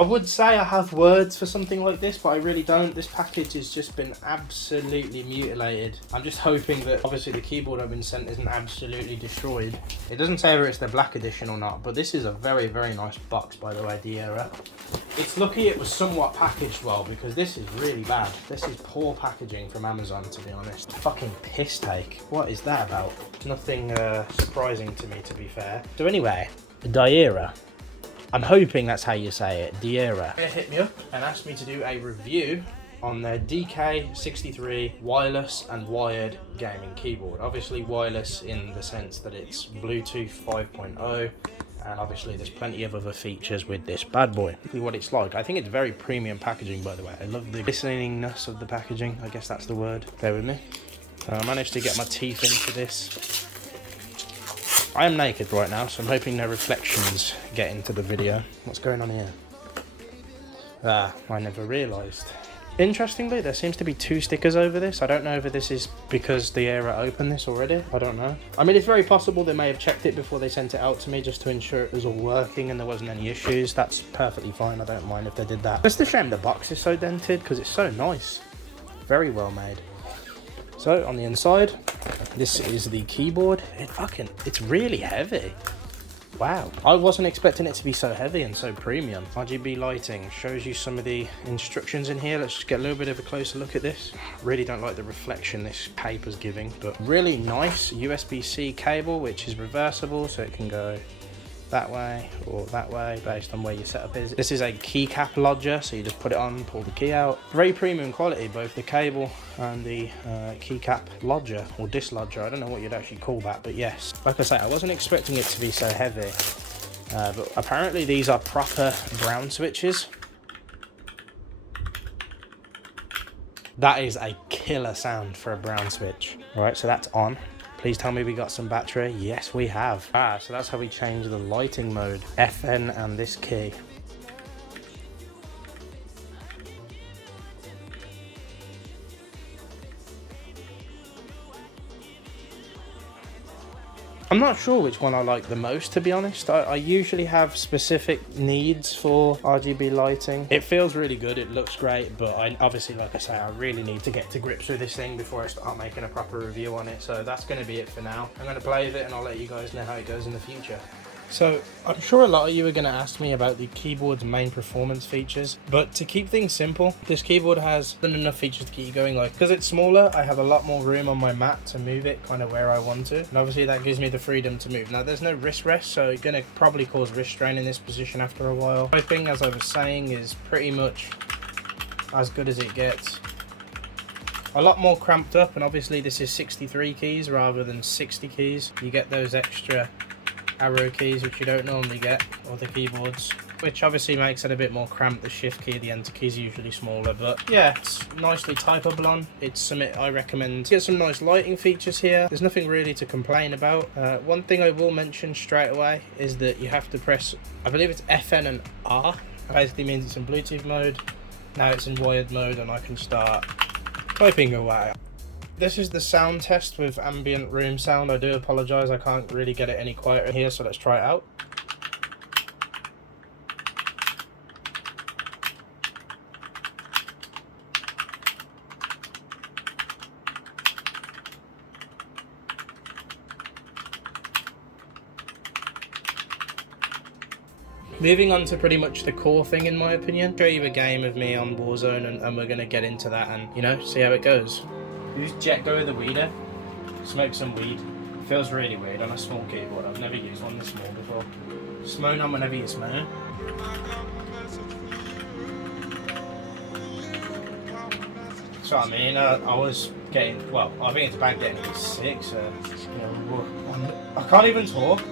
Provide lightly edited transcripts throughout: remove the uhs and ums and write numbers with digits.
I would say I have words for something like this, but I really don't. This package has just been absolutely mutilated. I'm just hoping that obviously the keyboard I've been sent isn't absolutely destroyed. It doesn't say whether it's the black edition or not, but this is a very, very nice box, by the way, DIERYA. It's lucky it was somewhat packaged well, because this is really bad. This is poor packaging from Amazon, to be honest. Fucking piss take. What is that about? Nothing surprising to me, to be fair. So anyway, DIERYA. I'm hoping that's how you say it, DIERYA. They hit me up and asked me to do a review on their DK63 wireless and wired gaming keyboard. Obviously wireless in the sense that it's Bluetooth 5.0, and obviously there's plenty of other features with this bad boy. What it's like, I think it's very premium packaging, by the way. I love the glisteningness of the packaging, I guess that's the word. Bear with me. I managed to get my teeth into this. I am naked right now, so I'm hoping no reflections get into the video. What's going on here? Ah, I never realised. Interestingly, there seems to be 2 stickers over this. I don't know if this is because DIERYA opened this already. I don't know. I mean, it's very possible they may have checked it before they sent it out to me just to ensure it was all working and there wasn't any issues. That's perfectly fine. I don't mind if they did that. Just a shame the box is so dented because it's so nice. Very well made. So on the inside, this is the keyboard. It's really heavy. Wow. I wasn't expecting it to be so heavy and so premium. RGB lighting shows you some of the instructions in here. Let's just get a little bit of a closer look at this. Really don't like the reflection this paper's giving, but really nice USB-C cable, which is reversible, so it can go that way or that way based on where your setup is. This is a keycap lodger, so you just put it on, pull the key out. Very premium quality, both the cable and the keycap lodger or dislodger. I don't know what you'd actually call that, but yes. Like I say, I wasn't expecting it to be so heavy, but apparently these are proper brown switches. That is a killer sound for a brown switch. All right, so that's on. Please tell me we got some battery. Yes, we have. So that's how we change the lighting mode. FN and this key. I'm not sure which one I like the most, to be honest. I usually have specific needs for RGB lighting. It feels really good, it looks great, but obviously, like I say, I really need to get to grips with this thing before I start making a proper review on it. So that's going to be it for now. I'm going to play with it and I'll let you guys know how it goes in the future. So I'm sure a lot of you are going to ask me about the keyboard's main performance features, but to keep things simple, this keyboard has enough features to keep you going. Like, because it's smaller, I have a lot more room on my mat to move it kind of where I want to, and obviously that gives me the freedom to move. Now there's no wrist rest, so it's going to probably cause wrist strain in this position after a while. Typing, as I was saying, is pretty much as good as it gets. A lot more cramped up, and obviously this is 63 keys rather than 60 keys. You get those extra arrow keys, which you don't normally get on the keyboards, which obviously makes it a bit more cramped. The shift key, the enter key is usually smaller, but yeah, it's nicely typeable on. It's something I recommend. Get some nice lighting features here. There's nothing really to complain about. One thing I will mention straight away is that you have to press, I believe it's FN and R. That basically means it's in Bluetooth mode. Now it's in wired mode and I can start typing away. This is the sound test with ambient room sound. I do apologise, I can't really get it any quieter here, so let's try it out. Moving on to pretty much the core thing, in my opinion. Show you a game of me on Warzone, and we're going to get into that and, you know, see how it goes. Use Jetgo with the weeder, smoke some weed. Feels really weird on a small keyboard. I've never used one this small before. Smoke on whenever you smoke. So I mean, I was getting, well, I think it's about getting me sick, so, you know, I can't even talk.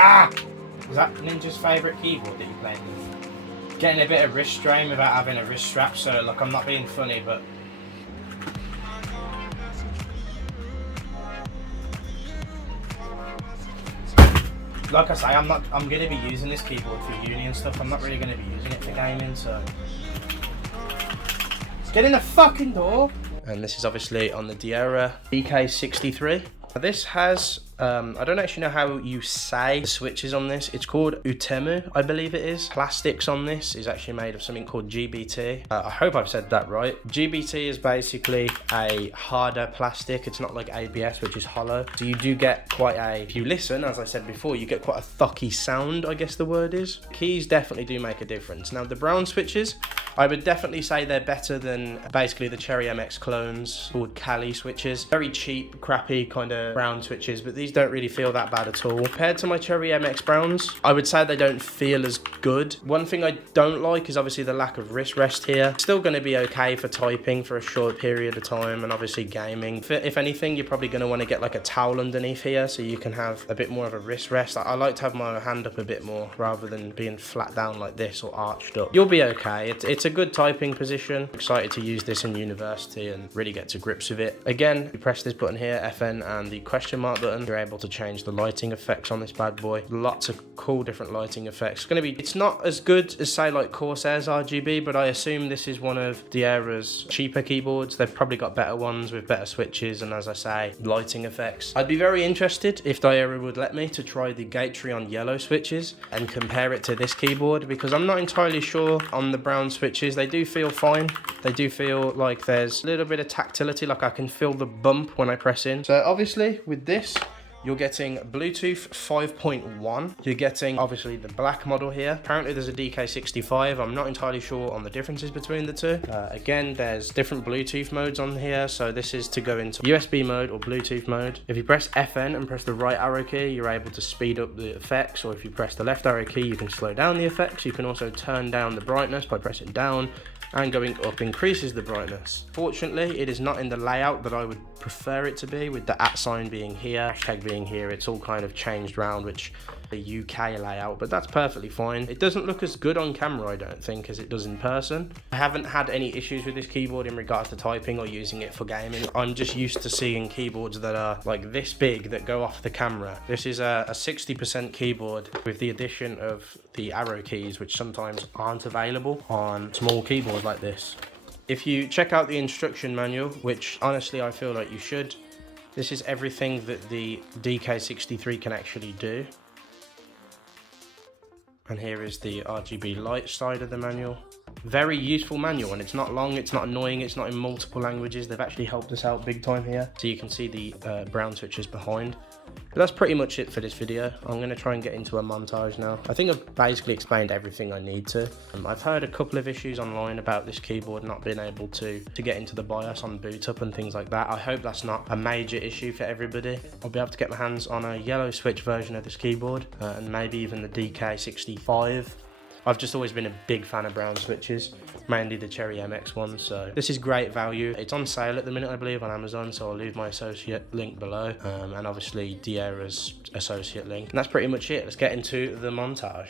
Ah! Was that Ninja's favourite keyboard that you're playing with? Getting a bit of wrist strain without having a wrist strap, so look, I'm not being funny, but... Like I say, I'm going to be using this keyboard for uni and stuff. I'm not really going to be using it for gaming, so... Get in the fucking door! And this is obviously on the DIERYA DK63. This has, I don't actually know how you say the switches on this. It's called Utemu, I believe it is. Plastics on this is actually made of something called GBT. I hope I've said that right. GBT is basically a harder plastic. It's not like ABS, which is hollow. So you do get quite a, if you listen, as I said before, you get quite a thucky sound, I guess the word is. Keys definitely do make a difference. Now the brown switches, I would definitely say they're better than basically the Cherry MX clones called Kali switches. Very cheap, crappy kind of brown switches, but these don't really feel that bad at all. Compared to my Cherry MX browns, I would say they don't feel as good. One thing I don't like is obviously the lack of wrist rest here. Still going to be okay for typing for a short period of time and obviously gaming. If anything, you're probably going to want to get like a towel underneath here so you can have a bit more of a wrist rest. I like to have my hand up a bit more rather than being flat down like this or arched up. You'll be okay. It's a good typing position. Excited to use this in university and really get to grips with it. Again, you press this button here, FN, and the question mark button. You're able to change the lighting effects on this bad boy. Lots of cool different lighting effects. It's not as good as say like Corsair's RGB, but I assume this is one of DIERYA's cheaper keyboards. They've probably got better ones with better switches and, as I say, lighting effects. I'd be very interested if DIERYA would let me to try the Gatreon yellow switches and compare it to this keyboard, because I'm not entirely sure on the brown switches. They do feel fine. They do feel like there's a little bit of tactility, like I can feel the bump when I press in. So obviously with this, you're getting Bluetooth 5.1. You're getting obviously the black model here. Apparently there's a DK65. I'm not entirely sure on the differences between the two. Again, there's different Bluetooth modes on here. So this is to go into USB mode or Bluetooth mode. If you press FN and press the right arrow key, you're able to speed up the effects. Or if you press the left arrow key, you can slow down the effects. You can also turn down the brightness by pressing down, and going up increases the brightness. Fortunately, it is not in the layout that I would prefer it to be, with the @ sign being here, hashtag being here. It's all kind of changed around, which the UK layout, but that's perfectly fine. It doesn't look as good on camera, I don't think, as it does in person. I haven't had any issues with this keyboard in regards to typing or using it for gaming. I'm just used to seeing keyboards that are like this big that go off the camera. This is a 60% keyboard with the addition of the arrow keys, which sometimes aren't available on small keyboards like this. If you check out the instruction manual, which honestly I feel like you should, this is everything that the DK63 can actually do. And here is the RGB light side of the manual. Very useful manual, and it's not long, it's not annoying, it's not in multiple languages. They've actually helped us out big time here. So you can see the brown switches behind. But that's pretty much it for this video. I'm going to try and get into a montage now. I think I've basically explained everything I need to. I've heard a couple of issues online about this keyboard not being able to get into the BIOS on boot up and things like that. I hope that's not a major issue for everybody. I'll be able to get my hands on a yellow switch version of this keyboard and maybe even the DK65. I've just always been a big fan of brown switches, mainly the Cherry MX ones, so this is great value. It's on sale at the minute, I believe, on Amazon, so I'll leave my associate link below, and obviously DIERYA's associate link. And that's pretty much it. Let's get into the montage.